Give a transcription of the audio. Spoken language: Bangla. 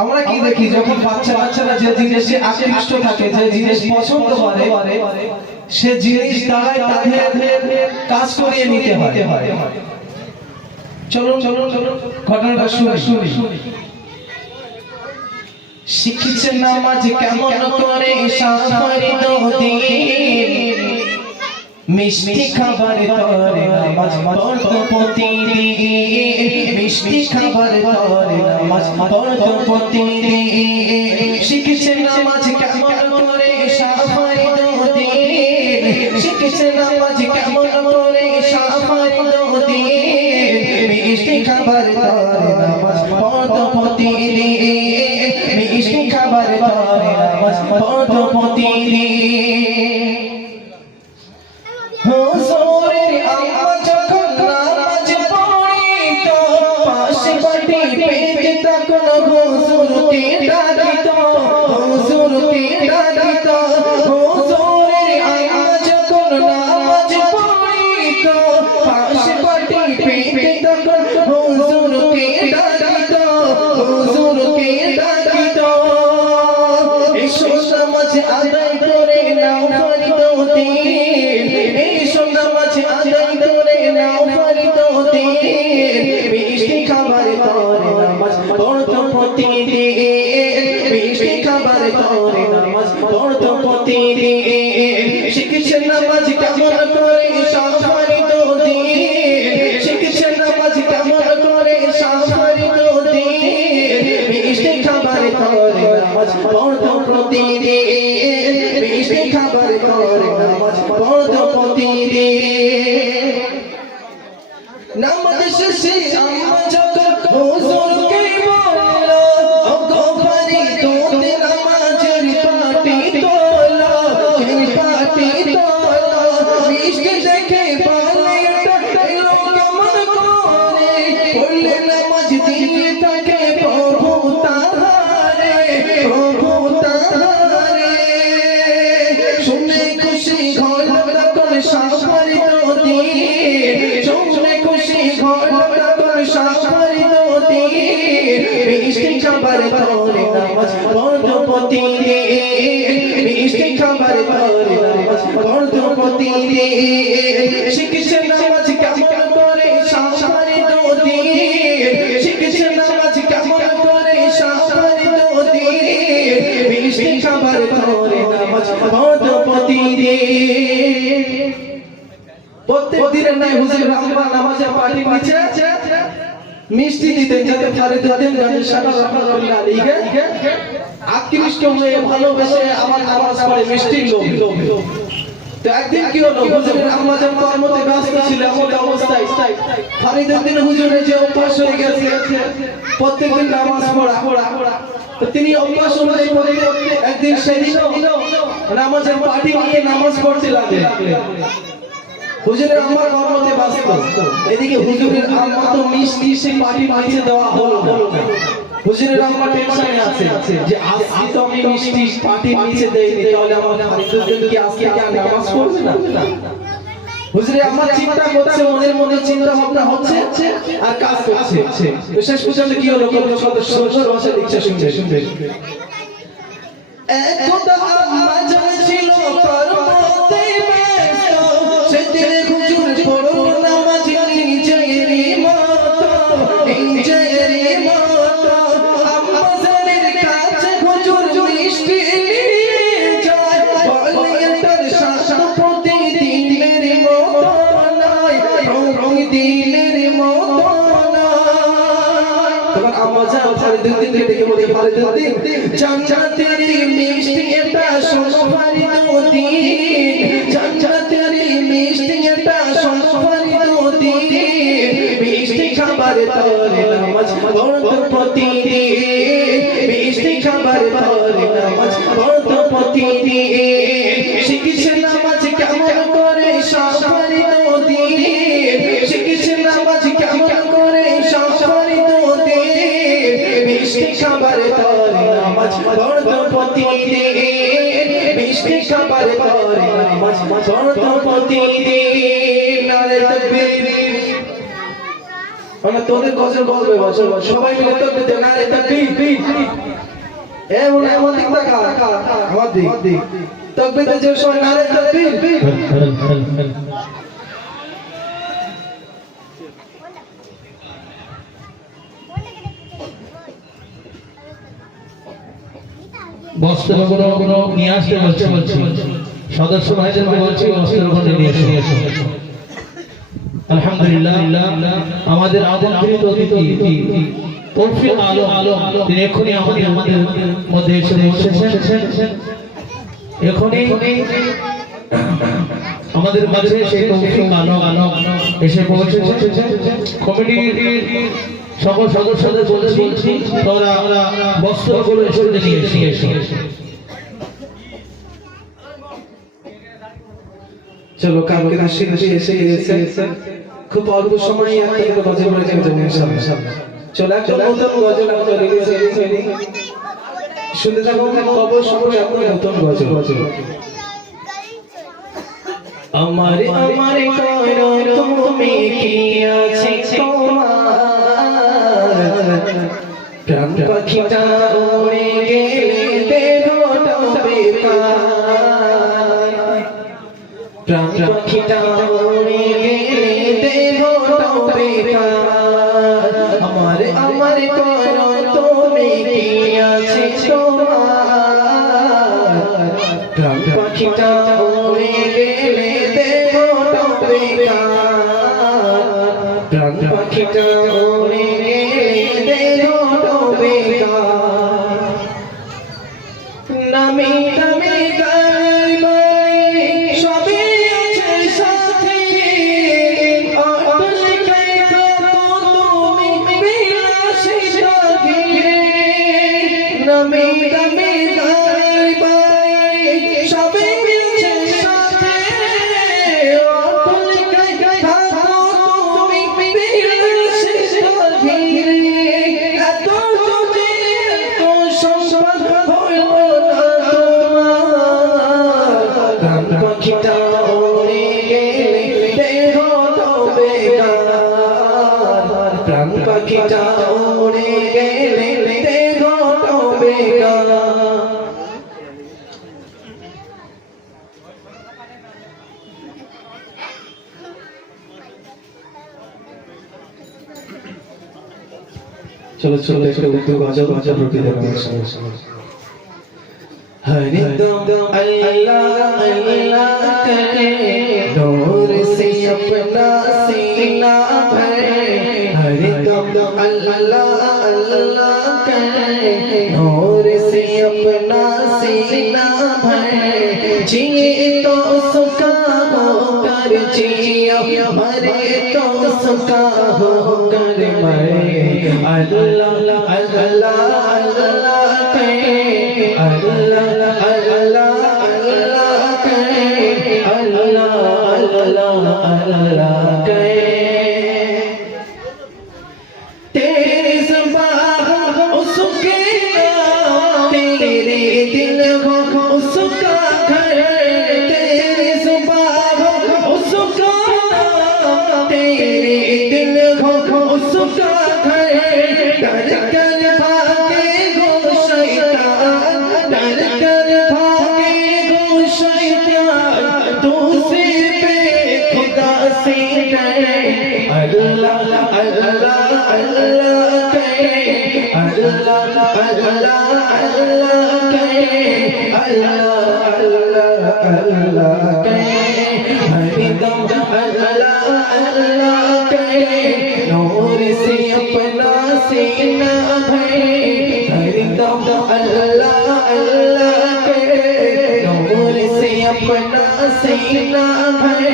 আমরা কি দেখি যখন বাচ্চারা যে জিনিসে আকৃষ্ট থাকে, যে জিনিস পছন্দ করে, সে জিনিস দ্বারাই তাদের কাজ করিয়ে নিতে হয়। চলুন ঘটনাটা শুনি। শিখছে নামাজ কেমন করে সাফারি দিন, মিষ্টি খাবার তরে নামাজ পড়তো প্রতিদিন, মিষ্টি খাবার তরে নামাজ পড়তো প্রতিদিন। শিখছে নামাজ কেমন করে সাফারি দিন, শিখছে নামাজ কেমন করে সাফারি দিন, মিষ্টি খাবার তরে নামাজ পড়তো প্রতিদিন, মিষ্টি খাবার তরে নামাজ পড়তো প্রতিদিন। হুজুরের আম্মা যখন নামাজ পড়িতো, পাশে বাটি পেতে তখন হুজুরকে ডাকিতো, হুজুরকে ডাকিতো। হুজুরের আম্মা যখন নামাজ পড়িতো, পাশে বাটি পেতে তখন হুজুরকে ডাকিতো, হুজুরকে ডাকিতো। এসো নামাজ আদায় করে নাও ফরিদুদ্দিন, নামাজ আদায় করে নাও ফরিদুদ্দিন, মিষ্টি খাবার তরে নামাজ পড়তো প্রতিদিন, মিষ্টি খাবার তরে নামাজ পড়তো প্রতিদিন। শিখছে নামাজ কেমন করে ফরিদুদ্দিন, শিখছে নামাজ কেমন করে ফরিদুদ্দিন, মিষ্টি খাবার তরে নামাজ পড়তো প্রতিদিন, মিষ্টি খাবার তরে নামাজ পড়তো প্রতিদিন। নামাজ শেষে আম্মা যখন হুজুরকে বললো, ওগো ফরিদুদ্দিন নামাজের পাটি তোলো, পাটি তোলো। মিষ্টি দেখে বলে এলো কেমন করে, পড়লে নামাজ দিয়ে থাকে প্রভু তাহারে, প্রভু তাহারে। শুনে খুশি হলো তখন ফরিদুদ্দিন, শুনে খুশি হলো তখন ফরিদুদ্দিন, মিষ্টি খাবার তরে নামাজ পড়তো প্রতিদিন, মিষ্টি খাবার তরে নামাজ পড়তো প্রতিদিন। শিখছে নামাজ কেমন করে ফরিদুদ্দিন, শিখছে নামাজ কেমন করে ফরিদুদ্দিন, মিষ্টি খাবার তরে নামাজ পড়তো প্রতিদিন। প্রত্যেক দিনের নাই হুজুর আম্মা নামাজের পাটি নিচে মিষ্টি দিতেন, যাতে ফরিদুদ্দিন রাহমাতুল্লাহ আলাইহি আকৃষ্ট হয়ে ভালোবেসে আমার নামাজ পড়ে মিষ্টির লোভে। তো একদিন কি হলো, হুজুরের আম্মা যখন কর্মতে ব্যস্ত ছিল, এমন অবস্থায় ফরিদুদ্দিন হুজুরের যে অভ্যাস হয়ে গেছে প্রত্যেকদিন নামাজ পড়া, তো তিনি অভ্যাস অনুযায়ী একদিন সেদিনও নামাজের পাটি নিয়ে নামাজ পড়তে লাগলেন। হুজুরের আম্মা কর্মতে ব্যস্ত, এদিকে হুজুরের আম্মা তো মিষ্টি সেই পাটি নিচে দেওয়া হলো না। হুজুরের আম্মা টেনশনে আছে যে আজকে তো আমি মিষ্টি পাটি নিচে দেইনি, তাহলে আমার ফরিদুদ্দিন কি আজকে কি নামাজ পড়বে না? হুজুরের আম্মা চিন্তা করছে, মনের মধ্যে চিন্তা ভাবনা হচ্ছে আর কাজ করছে। তো শেষ পর্যন্ত কি হলো, কত সুন্দর ভাষা লিখছে শুনবে। একদা আম্মা ছিল কর্মতে ব্যস্ত, সেদিন হুজুর পড়ো নামাজ নিজেরই মতো, নিজেরই মতো। আম্মা জানের কাছে হুজুর মিষ্টি নিয়ে যায়, বলে এটার স্বাদ প্রতিদিনের মতো নয়, প্রতিদিনের মতো নয়। তখন আম্মা জান ফরিদুদ্দিনকে ডেকে বলে, ফরিদুদ্দিন জান্নাতের মিষ্টি এটা শোনো ফরিদুদ্দিন, জান্নাতের মিষ্টি এটা শোনো ফরিদুদ্দিন, মিষ্টি খাবার তরে নামাজ পড়তো প্রতিদিন, মিষ্টি খাবার তরে নামাজ পড়তো প্রতিদিন। শিখছে নামাজ কেমন করে ফরিদুদ্দিন, শিখছে নামাজ কেমন করে ফরিদুদ্দিন, মিষ্টি খাবার তরে নামাজ পড়তো প্রতিদিন, মিষ্টি খাবার তরে নামাজ পড়তো প্রতিদিন। নারে তাকবীর। মানে তোদের গজল বলবে সবাই মিলে তকবীর দেন নারে তাকবীর এ বলে আমার দিক তাকা আমার দিক তকবীর যে সবাই নারে তাকবীর বস্ত্রগুলো নিয়ে আসতে বলছি সদস্য ভাইদেরকে বলছি বস্ত্রগুলো নিয়ে এসো। আলহামদুলিল্লাহ আমাদের আমন্ত্রিত অতিথি তৌফিক আলম তিনি এখনই আমাদের মধ্যে এসে বসেছেন। এখনই আমাদের মাঝে সেই তৌফিক আলম এসে পৌঁছেছেন। কমিটির সকল সদস্যদের বলছি তোরা বস্ত্রগুলো এসে নিয়ে এসো। চলো কালকে নাসির এসে গিয়েছে খুব অল্প সময় একটা গজল বলে যাবে ইনশাআল্লাহ। চলো একটা নতুন গজল আমরা রিলিজ করেছি শুনতে থাকো কবর সম্পর্কে আপনার নতুন গজল আমার আমার করো তুমি কি আছে তোমার প্রাণ পাখিটা উড়ে গেলে দেহটা বেকার প্রাণ পাখিটা উড়ে গেলে দেহটা বেকার আমার আমার করো তুমি কি আছে তোমার প্রাণ পাখিটা উড়ে গেলে দেহটা বেকার প্রাণ পাখিটা উড়ে গেলে দেহটা বেকার নামি নামি গাই সবে আছে সাথে অটল কে থাকো তুমি বিলাসিতা ঘিরে নামি নামি গাই সবে আছে সাথে অটল কে থাকো তুমি বিলাসিতা ঘিরে এত যদি এত সম্পদ হইল প্রাণ পাখিটা উড়ে গেলে দেহটা বেকার প্রাণ পাখিটা উড়ে গেলে দেহটা বেকার চলো চলো একটা উদ্যোগ গজল প্রতি দেওয়া हरदम अल्लाह अल्लाह करे नूर से अपना सीना भरे हरदम अल्लाह अल्लाह करे नूर से अपना सीना भरे जिए तो उसका होकर जियो मरे तो उसका होकर मरे अल्लाह अल्लाह अल्लाह करे अल्लाह अल्लाह अल्लाह करे अल्लाह अल्लाह अल्लाह करे तेरे ज़बान उसके तेरे दिल हो उसका घर तेरे ज़बान उसका तेरे दिल हो उसका घर डर कर भागे गो शैतान डर कर भागे गो शैतान दूसरे पे खुदा से डरे अल्लाह अल्लाह अल्लाह करे अल्लाह अल्लाह अल्लाह करे अल्लाह अल्लाह अल्लाह करे हरदम अल्लाह अल्लाह करे नूर से अपना सीना भरे हरदम अल्लाह अल्लाह करे नूर से अपना सीना भरे